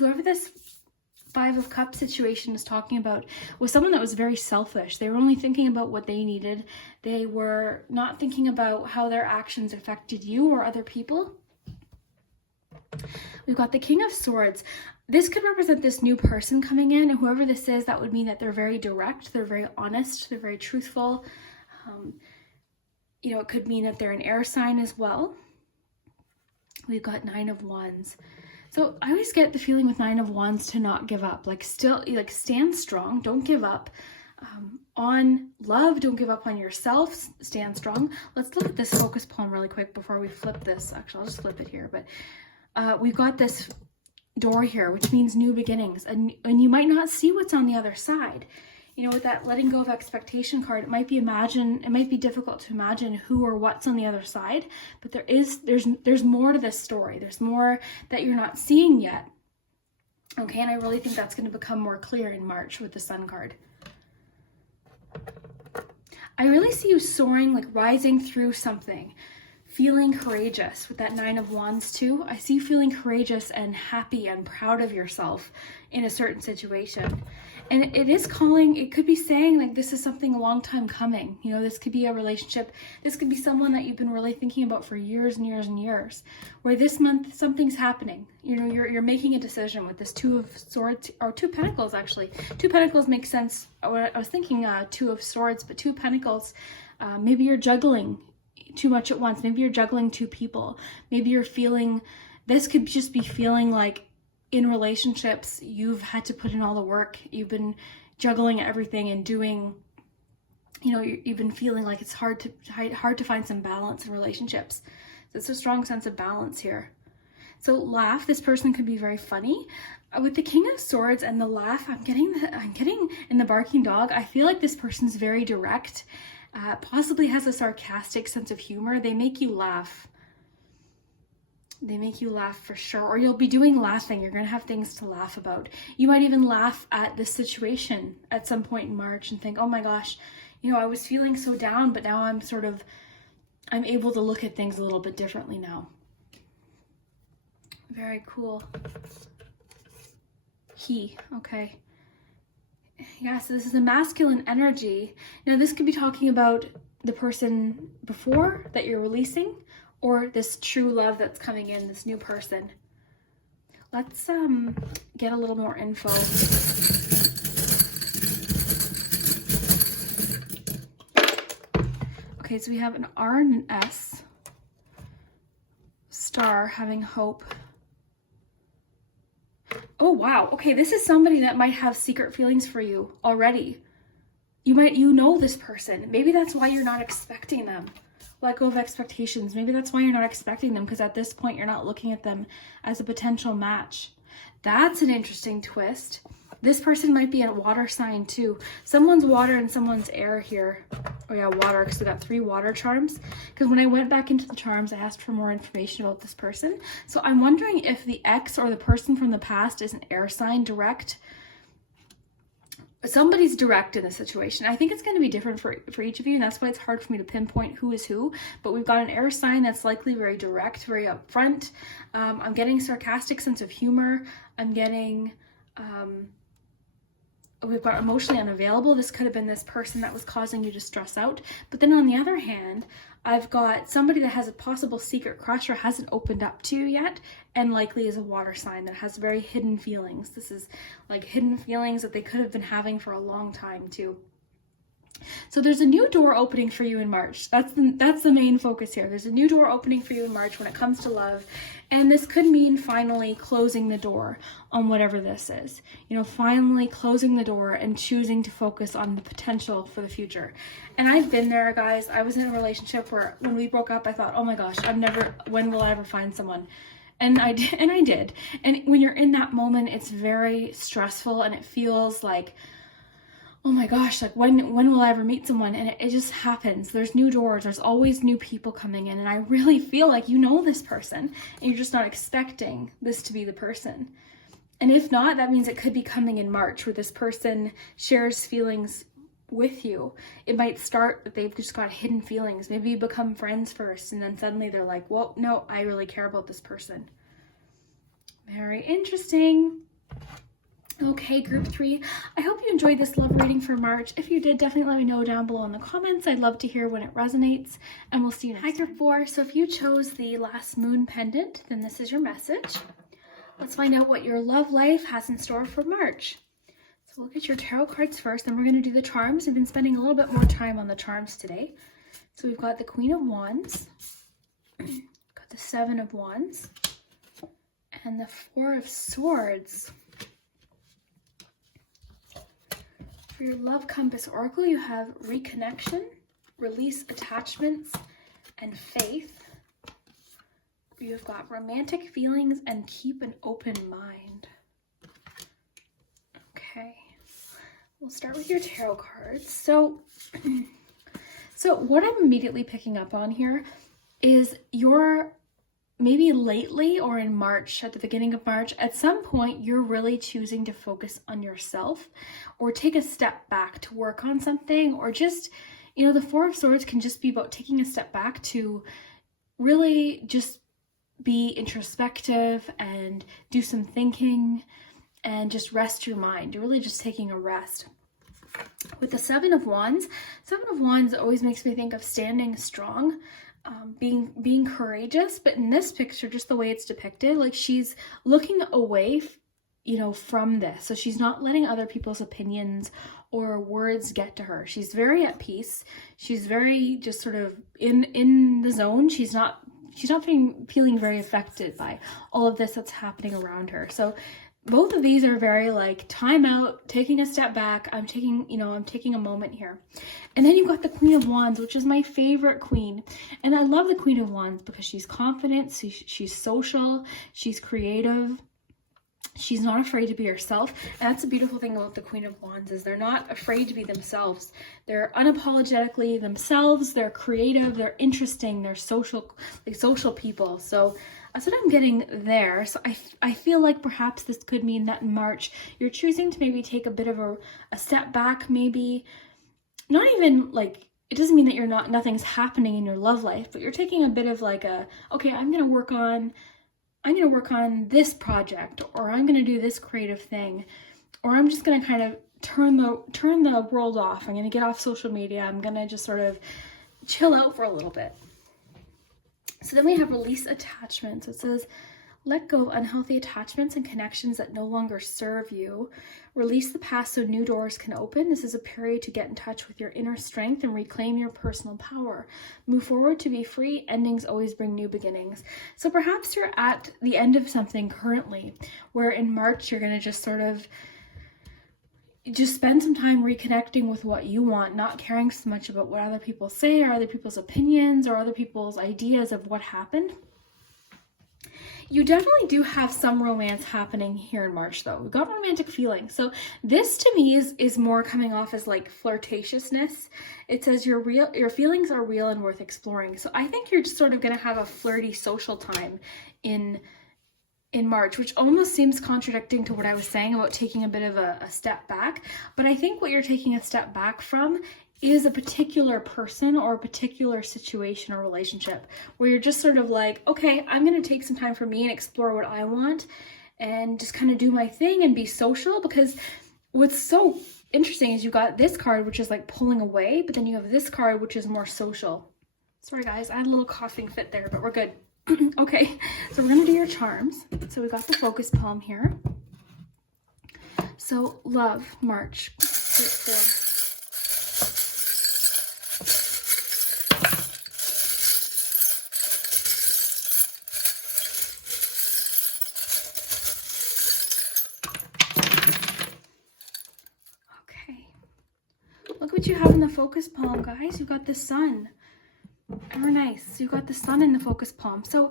of Cups situation is talking about was someone that was very selfish. They were only thinking about what they needed. They were not thinking about how their actions affected you or other people. We've got the King of Swords. This could represent this new person coming in, and whoever this is, that would mean that they're very direct, they're very honest, they're very truthful. It could mean that they're an air sign as well. We've got 9 of Wands. So I always get the feeling with 9 of Wands to not give up, stand strong, don't give up. On love, don't give up on yourself, stand strong. Let's look at this focus poem really quick before we flip this. Actually, I'll just flip it here, but we've got this door here, which means new beginnings, and you might not see what's on the other side. With that letting go of expectation card, it might be difficult to imagine who or what's on the other side, but there's more to this story. There's more that you're not seeing yet. Okay, and I really think that's going to become more clear in March with the Sun card. I really see you soaring, like rising through something. Feeling courageous with that 9 of Wands too. I see you feeling courageous and happy and proud of yourself in a certain situation. And it could be saying like this is something a long time coming. This could be a relationship. This could be someone that you've been really thinking about for years and years and years. Where this month something's happening. You're making a decision with this 2 of Swords, or 2 Pentacles actually. 2 Pentacles makes sense. I was thinking 2 of Swords, but 2 Pentacles, maybe you're juggling too much at once. Maybe you're juggling 2 people. Maybe you're feeling, this could just be feeling like in relationships, you've had to put in all the work. You've been juggling everything and doing, you've been feeling like it's hard to find some balance in relationships. So it's a strong sense of balance here. So laugh, this person could be very funny. With the King of Swords and the laugh, I'm getting in the barking dog, I feel like this person's very direct, possibly has a sarcastic sense of humor. They make you laugh. They make you laugh for sure, or you'll be doing laughing. You're going to have things to laugh about. You might even laugh at this situation at some point in March and think, oh my gosh, I was feeling so down, but now I'm sort of I'm able to look at things a little bit differently now. Very cool. He, okay. Yeah, so this is a masculine energy. Now this could be talking about the person before that you're releasing, or this true love that's coming in, this new person. Let's get a little more info. Okay, so we have an R and an S. Star, having hope. Oh, wow. Okay, this is somebody that might have secret feelings for you already. You know this person. Maybe that's why you're not expecting them. Let go of expectations. Maybe that's why you're not expecting them, because at this point you're not looking at them as a potential match. That's an interesting twist. This person might be a water sign too. Someone's water and someone's air here. Oh yeah, water, because we got 3 water charms. Because when I went back into the charms, I asked for more information about this person. So I'm wondering if the ex or the person from the past is an air sign, direct. Somebody's direct in this situation. I think it's going to be different for each of you, and that's why it's hard for me to pinpoint who is who. But we've got an air sign that's likely very direct, very upfront. I'm getting sarcastic sense of humor. I'm getting... we've got emotionally unavailable. This could have been this person that was causing you to stress out. But then on the other hand, I've got somebody that has a possible secret crush or hasn't opened up to you yet, and likely is a water sign that has very hidden feelings. This is like hidden feelings that they could have been having for a long time too. So there's a new door opening for you in March. That's the main focus here. There's a new door opening for you in March when it comes to love. And this could mean finally closing the door on whatever this is. You know, finally closing the door and choosing to focus on the potential for the future. And I've been there, guys. I was in a relationship where when we broke up, I thought, oh my gosh, when will I ever find someone? And I did. And when you're in that moment, it's very stressful and it feels like, oh my gosh, like when will I ever meet someone? And it just happens. There's new doors. There's always new people coming in. And I really feel like you know this person and you're just not expecting this to be the person. And if not, that means it could be coming in March where this person shares feelings with you. It might start that they've just got hidden feelings. Maybe you become friends first and then suddenly they're like, well, no, I really care about this person. Very interesting. Okay, group 3, I hope you enjoyed this love reading for March. If you did, definitely let me know down below in the comments. I'd love to hear when it resonates, and we'll see you next time. Hi, group 4. So if you chose the last moon pendant, then this is your message. Let's find out what your love life has in store for March. So look at your tarot cards first, then we're going to do the charms. I've been spending a little bit more time on the charms today. So we've got the Queen of Wands, got the 7 of Wands, and the 4 of Swords. For your Love Compass Oracle, you have reconnection, release attachments, and faith. You've got romantic feelings and keep an open mind. Okay, we'll start with your tarot cards. So what I'm immediately picking up on here is your maybe lately or in March, at the beginning of March, at some point you're really choosing to focus on yourself or take a step back to work on something, or just, you know, the 4 of Swords can just be about taking a step back to really just be introspective and do some thinking and just rest your mind. You're really just taking a rest. With the 7 of Wands always makes me think of standing strong, being courageous, but in this picture, just the way it's depicted, like she's looking away, you know, from this. So she's not letting other people's opinions or words get to her. She's very at peace. She's very just sort of in the zone. She's not feeling very affected by all of this that's happening around her. So both of these are very like time out, taking a step back. I'm taking a moment here. And then you've got the Queen of Wands, which is my favorite queen. And I love the Queen of Wands because she's confident, she's social, she's creative. She's not afraid to be herself. And that's the beautiful thing about the Queen of Wands, is they're not afraid to be themselves. They're unapologetically themselves. They're creative. They're interesting. They're social people. So that's what I'm getting there. So I feel like perhaps this could mean that in March, you're choosing to maybe take a bit of a step back, maybe not even like it doesn't mean that nothing's happening in your love life, but you're taking a bit of like okay, I'm going to work on this project, or I'm going to do this creative thing, or I'm just going to kind of turn the world off. I'm going to get off social media. I'm going to just sort of chill out for a little bit. So then we have release attachments. It says, let go of unhealthy attachments and connections that no longer serve you. Release the past so new doors can open. This is a period to get in touch with your inner strength and reclaim your personal power. Move forward to be free. Endings always bring new beginnings. So perhaps you're at the end of something currently, where in March you're going to just sort of just spend some time reconnecting with what you want, not caring so much about what other people say or other people's opinions or other people's ideas of what happened. You definitely do have some romance happening here in March, though. We've got romantic feelings. So this to me is more coming off as like flirtatiousness. It says your feelings are real and worth exploring. So I think you're just sort of going to have a flirty social time in March, which almost seems contradicting to what I was saying about taking a bit of a step back. But I think what you're taking a step back from is a particular person or a particular situation or relationship where you're just sort of like, okay, I'm going to take some time for me and explore what I want and just kind of do my thing and be social. Because what's so interesting is you got this card, which is like pulling away, but then you have this card, which is more social. Sorry guys, I had a little coughing fit there, but we're good. Okay, so we're going to do your charms. So we got the focus palm here. So love, March. Okay. Look what you have in the focus palm, guys. You got the sun. Very nice. You've got the sun in the focus palm. So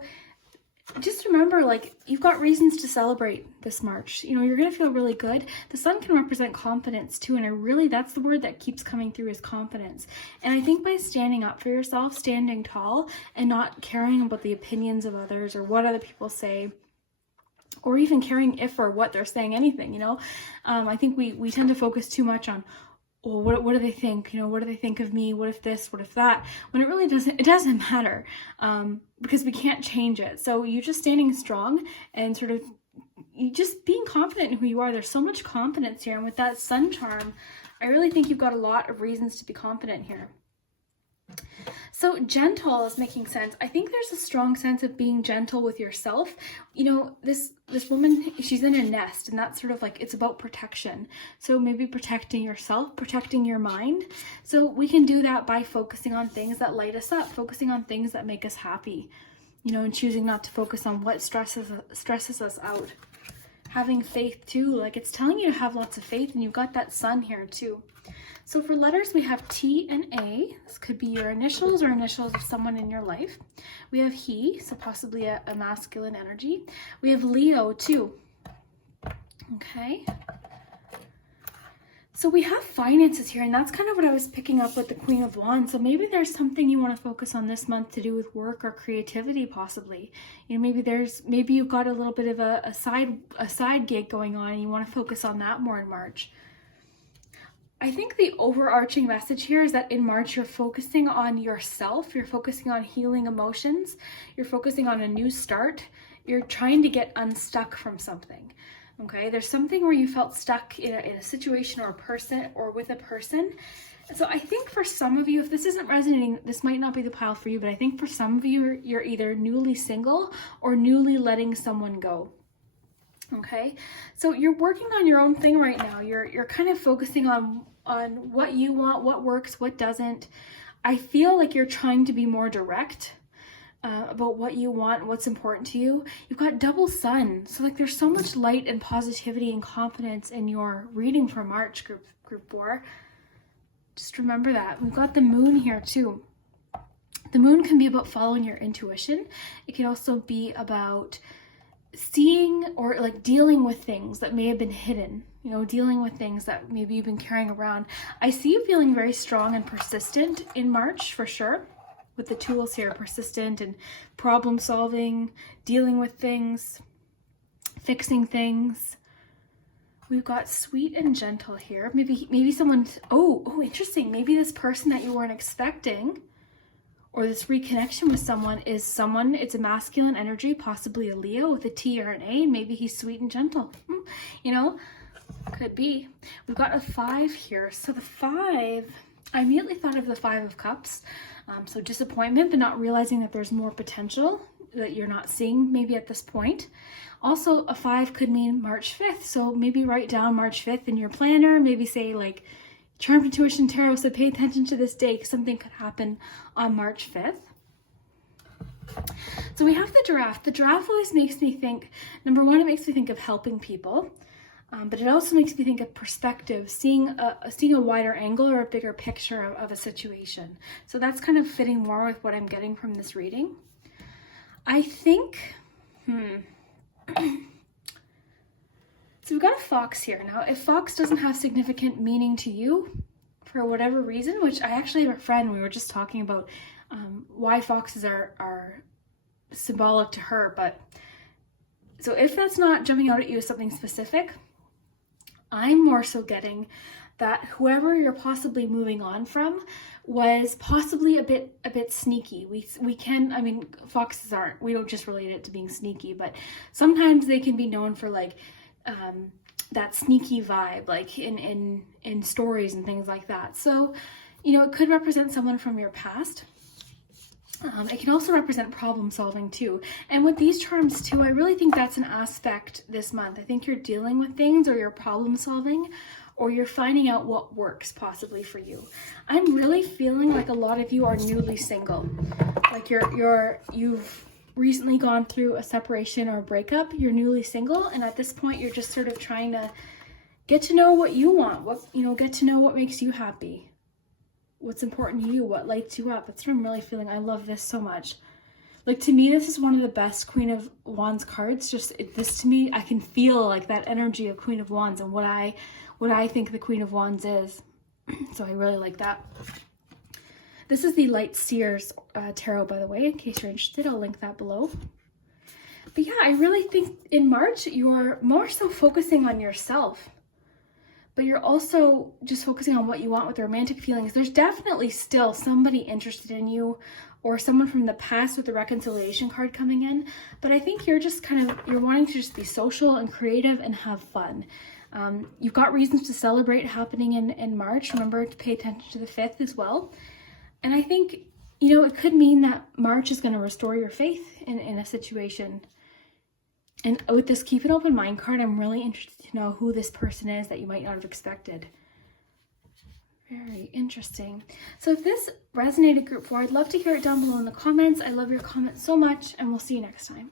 just remember, like, you've got reasons to celebrate this March. You know, you're going to feel really good. The sun can represent confidence too. And that's the word that keeps coming through is confidence. And I think by standing up for yourself, standing tall and not caring about the opinions of others or what other people say, or even caring if or what they're saying anything, you know, I think we tend to focus too much on, well, what do they think? You know, what do they think of me? What if this? What if that? When it really doesn't matter, because we can't change it. So you just standing strong and sort of you just being confident in who you are. There's so much confidence here. And with that sun charm, I really think you've got a lot of reasons to be confident here. So gentle is making sense. I think there's a strong sense of being gentle with yourself. You know, this woman, she's in a nest, and that's sort of like, it's about protection. So maybe protecting yourself, protecting your mind. So we can do that by focusing on things that light us up, focusing on things that make us happy, you know, and choosing not to focus on what stresses us out. Having faith too, like it's telling you to have lots of faith, and you've got that sun here too. So for letters, we have T and A. This could be your initials or initials of someone in your life. We have he, so possibly a masculine energy. We have Leo too. Okay. So we have finances here, and that's kind of what I was picking up with the Queen of Wands. So maybe there's something you want to focus on this month to do with work or creativity, possibly. You know, maybe you've got a little bit of a side gig going on, and you want to focus on that more in March. I think the overarching message here is that in March, you're focusing on yourself. You're focusing on healing emotions. You're focusing on a new start. You're trying to get unstuck from something. Okay, there's something where you felt stuck in a situation or a person or with a person. So I think for some of you, if this isn't resonating, this might not be the pile for you, but I think for some of you, you're either newly single or newly letting someone go. Okay, so you're working on your own thing right now. You're kind of focusing on what you want, what works, what doesn't. I feel like you're trying to be more direct about what you want, what's important to you. You've got double sun, so like there's so much light and positivity and confidence in your reading for March, group 4. Just remember that. We've got the moon here too. The moon can be about following your intuition. It can also be about seeing or like dealing with things that may have been hidden, you know, dealing with things that maybe you've been carrying around. I see you feeling very strong and persistent in March for sure, with the tools here, persistent and problem solving, dealing with things, fixing things. We've got sweet and gentle here. Maybe someone, oh, interesting. Maybe this person that you weren't expecting, or this reconnection with someone, it's a masculine energy, possibly a Leo with a T or an A, and maybe he's sweet and gentle. You know, could be. We've got a 5 here. So the 5, I immediately thought of the 5 of Cups. So disappointment, but not realizing that there's more potential that you're not seeing maybe at this point. Also, a 5 could mean March 5th. So maybe write down March 5th in your planner. Maybe say like, Charmed Intuition Tarot, so pay attention to this day because something could happen on March 5th. So we have the Giraffe. The Giraffe always makes me think, number one, it makes me think of helping people. But it also makes me think of perspective, seeing a wider angle or a bigger picture of a situation. So that's kind of fitting more with what I'm getting from this reading. I think, So we've got a fox here. Now, if fox doesn't have significant meaning to you for whatever reason, which I actually have a friend, we were just talking about why foxes are symbolic to her. But so if that's not jumping out at you as something specific, I'm more so getting that whoever you're possibly moving on from was possibly a bit sneaky. We can, I mean, foxes aren't, we don't just relate it to being sneaky, but sometimes they can be known for like that sneaky vibe, like in stories and things like that. So, you know, it could represent someone from your past. It can also represent problem solving too. And with these charms too, I really think that's an aspect this month. I think you're dealing with things, or you're problem solving, or you're finding out what works possibly for you. I'm really feeling like a lot of you are newly single. Like you've recently gone through a separation or a breakup, you're newly single, and at this point you're just sort of trying to get to know what you want, get to know what makes you happy. What's important to you, what lights you up. That's what I'm really feeling. I love this so much. Like, to me, this is one of the best Queen of Wands cards. This to me, I can feel like that energy of Queen of Wands and what I think the Queen of Wands is. So I really like that. This is the Light Seers tarot, by the way, in case you're interested. I'll link that below. But yeah, I really think in March, you're more so focusing on yourself. But you're also just focusing on what you want with the romantic feelings. There's definitely still somebody interested in you, or someone from the past with the reconciliation card coming in. But I think you're just you're wanting to just be social and creative and have fun. You've got reasons to celebrate happening in March. Remember to pay attention to the 5th as well. And I think, it could mean that March is going to restore your faith in a situation. And with this Keep an Open Mind card, I'm really interested to know who this person is that you might not have expected. Very interesting. So if this resonated, group 4, I'd love to hear it down below in the comments. I love your comments so much, and we'll see you next time.